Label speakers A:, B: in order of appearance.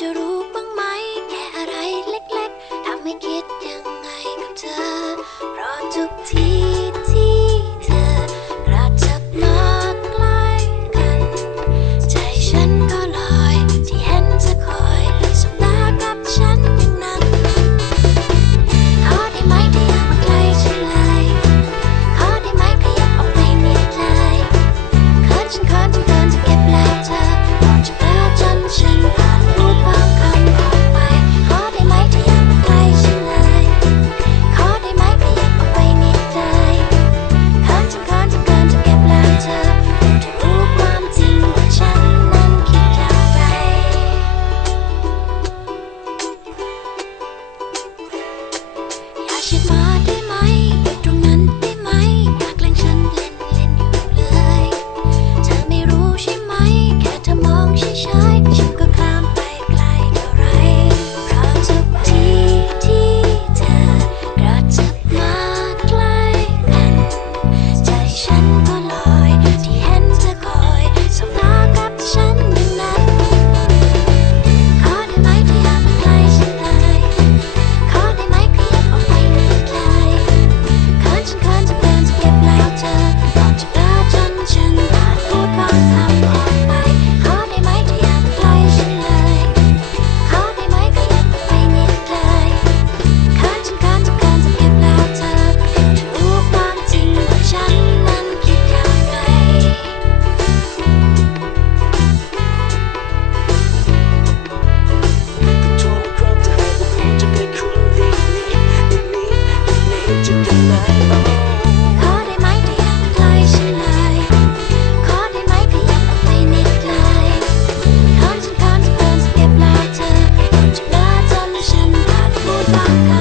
A: จะรู้บ้างไหม แค่อะไรเล็กๆทำให้คิดยังไง
B: กั
A: บเธอ เพราะทุกที ม ด